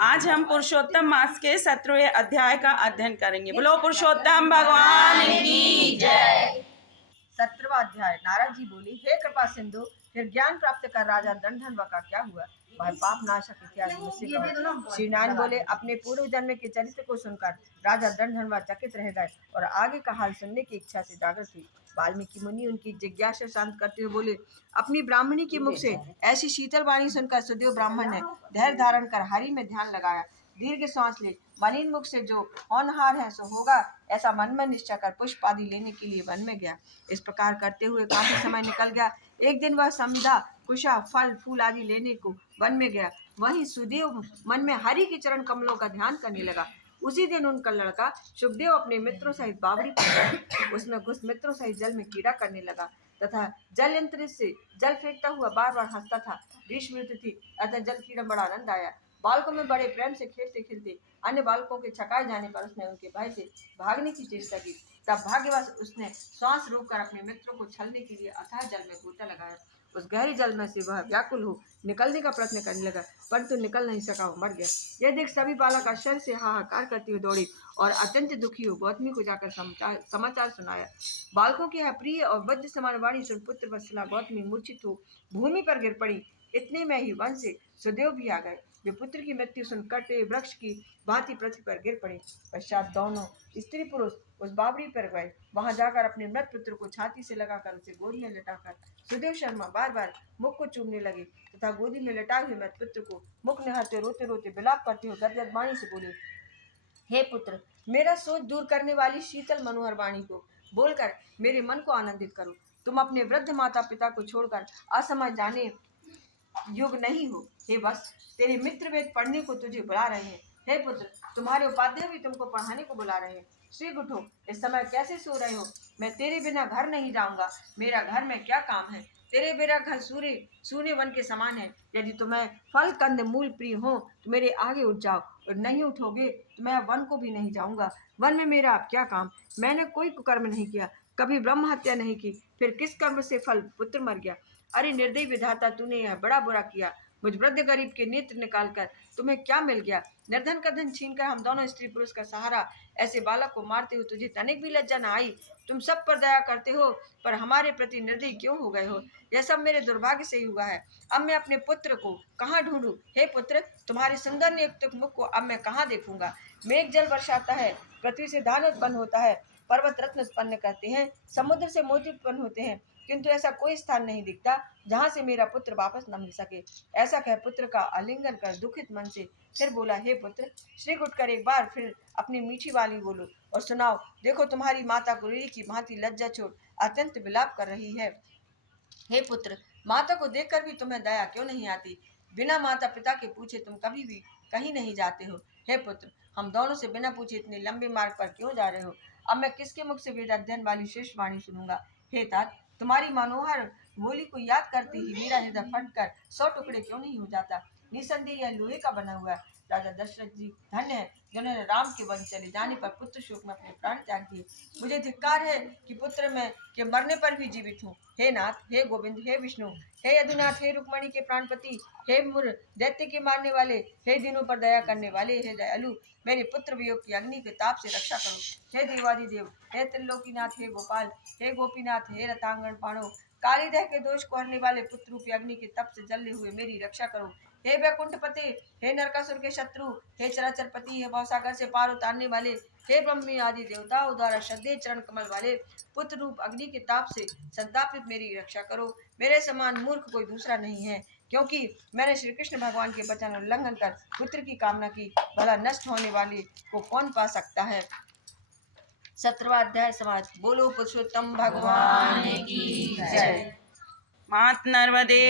आज हम पुरुषोत्तम मास के 17वें अध्याय का अध्ययन करेंगे। बोलो पुरुषोत्तम भगवान की जय। 17वां अध्याय। नारद जी बोली, हे कृपा सिंधु, फिर ज्ञान प्राप्त कर राजा दंडधन्वा का क्या हुआ? वह पाप नाशक इत्यादि मुझसे कहो। श्री नारायण बोले, अपने पूर्व जन्म के चरित्र को सुनकर राजा दंडधन्वा चकित रह गए और आगे का हाल सुनने की इच्छा से जागृत हुई। वाल्मीकि मुनि उनकी जिज्ञासा शांत करते हुए बोले, अपनी ब्राह्मणी के मुख से ऐसी शीतल वाणी सुनकर सुदेव ब्राह्मण ने धैर्य धारण कर हरि में ध्यान लगाया। दीर्घ सांस ले मलिन मुख से जो होनहार है सो होगा, ऐसा मन में निश्चय कर पुष्प आदि लेने के लिए वन में गया। इस प्रकार करते हुए काफी समय निकल गया। एक दिन वह समिधा कुशा फल फूल आदि लेने को वन में गया। वहीं सुदेव मन में हरि के चरण कमलों का ध्यान करने लगा। उसी दिन उनका लड़का सुखदेव अपने मित्रों सहित बावड़ी पर गया। उसमें कुछ मित्रों सहित जल में कीड़ा करने लगा तथा जल यंत्र से जल फेंकता हुआ बार बार हंसता था। ग्रीष्म ऋतु थी, अतः जल कीड़ा बड़ा आनंद आया। बालकों में बड़े प्रेम से खेलते खेलते अन्य बालकों के छकाए जाने पर उसने उनके भय से भागने की चेष्टा की। तब भाग्यवश उसने श्वास रोककर अपने मित्रों को छलने के लिए अथाह जल में गोता लगाया। उस गहरी जल में से वह व्याकुल हो निकलने का प्रयत्न करने लगा, परंतु निकल नहीं सका, वो मर गया। यह देख सभी बालक आश्चर्य से हाहाकार करते हुए दौड़े और अत्यंत दुखी हो गौतमी को जाकर समाचार सुनाया। बालकों की यह प्रिय और वज्र समान वाणी सुन पुत्र वत्सला गौतमी मूर्छित हो भूमि पर गिर पड़ी। इतने में ही वन से सुदेव भी आ गए। वे पुत्र की मृत्यु सुन कटे वृक्ष की भांति पृथ्वी पर गिर पड़े। पश्चात दोनों स्त्री पुरुष उस बावड़ी पर गए। वहां जाकर अपने मृत पुत्र को छाती से लगाकर उसे गोदी में लटाकर सुदेव शर्मा बार बार मुख को चूमने लगे तथा गोदी में लटाए हुए मृत पुत्र को मुख निहारते रोते रोते विलाप करते हुए गदगद वाणी से बोले, हे पुत्र, मेरा शोक दूर करने वाली शीतल मनोहर वाणी को बोलकर मेरे मन को आनंदित करो। तुम अपने वृद्ध माता पिता को छोड़कर असमय जाने युग नहीं हो। हे वत्स, तेरे मित्र वेद पढ़ने को तुझे बुला रहे हैं। हे पुत्र, तुम्हारे उपाध्याय भी तुमको पढ़ाने को बुला रहे हैं। श्री उठो, इस समय कैसे सो रहे हो? मैं तेरे बिना घर नहीं जाऊंगा। मेरा घर में क्या काम है? तेरे बिना घर सूने वन के समान है। यदि तुम्हें फल कंद मूल प्रिय हो तो मेरे आगे उठ जाओ, और नहीं उठोगे तो मैं वन को भी नहीं जाऊंगा। वन में मेरा अब क्या काम? मैंने कोई कुकर्म नहीं किया, कभी ब्रह्म हत्या नहीं की, फिर किस कर्म से फल पुत्र मर गया? अरे निर्दयी विधाता, तूने यह बड़ा बुरा किया। मुझ वृद्ध गरीब के नेत्र निकालकर तुम्हें क्या मिल गया? निर्धन का धन छीनकर हम दोनों स्त्री पुरुष का सहारा ऐसे बालक को मारते हो, तुझे तनिक भी लज्जा न आई? तुम सब पर दया करते हो, पर हमारे प्रति निर्दयी क्यों हो गए हो? यह सब मेरे दुर्भाग्य से ही हुआ है। अब मैं अपने पुत्र को कहाँ ढूंढूं? हे पुत्र, तुम्हारे सुंदर नियुक्त मुख को अब मैं कहाँ देखूंगा? मेघ जल बरसाता है, पृथ्वी से धान उत्पन्न होता है, पर्वत रत्न उत्पन्न करते हैं, समुद्र से मोती उत्पन्न होते हैं, किंतु ऐसा कोई स्थान नहीं दिखता जहाँ से मेरा पुत्र वापस न मिल सके। ऐसा कह पुत्र का आलिंगन कर दुखित मन से फिर बोला, हे पुत्र, श्री उठकर एक बार फिर अपनी मीठी वाली बोलो और सुनाओ। देखो, तुम्हारी माता कुरेरी की भांति लज्जा छोड़ अत्यंत विलाप कर रही है। हे पुत्र, माता को देखकर भी तुम्हें दया क्यों नहीं आती? बिना माता पिता के पूछे तुम कभी भी कहीं नहीं जाते हो। हे पुत्र, हम दोनों से बिना पूछे इतने लंबे मार्ग पर क्यों जा रहे हो? अब मैं किसके मुख से वेद अध्ययन वाली शेष वाणी सुनूंगा? हे तात, तुम्हारी मनोहर बोली को याद करते ही मेरा हृदय फटकर 100 टुकड़े क्यों नहीं हो जाता? निसंदेह यह लोहे का बना हुआ है। राजा दशरथ जी धन्य है जिन्होंने राम के वन चले जाने पर पुत्र शोक में अपने प्राण त्याग दिए। मुझे धिक्कार है कि पुत्र मैं के मरने पर भी जीवित हूँ। हे नाथ, हे गोविंद, हे विष्णु, हे यदुनाथ, हे रुक्मणी के प्राणपति, हे मुर दैत्य के मारने वाले, हे दिनों पर दया करने वाले, हे दयालु, मेरे पुत्र वियोग की अग्नि के ताप से रक्षा करो। हे देवादिदेव, हे त्रिलोकीनाथ, हे गोपाल, हे गोपीनाथ, हे रतांगण पाणो, कालीदह के दोष को हरने वाले पुत्र रूपी अग्नि के तप से जलने हुए मेरी रक्षा करो। हे वैकुंठपते, हे नरकासुर के शत्रु, हे चराचरपति, हे भवसागर से पार उतारने वाले, हे ब्रह्मी आदि देवताओं द्वारा श्रद्धेय चरण कमल वाले, पुत्र रूप अग्नि के ताप से संतापित मेरी रक्षा करो। मेरे समान मूर्ख कोई दूसरा नहीं है, क्योंकि मैंने श्री कृष्ण भगवान के वचन उल्लंघन कर पुत्र की कामना की। भला नष्ट होने वाले को कौन पा सकता है? 17वां अध्याय समाप्त। बोलो पुरुषोत्तम भगवान की जय। मात नर्मदे।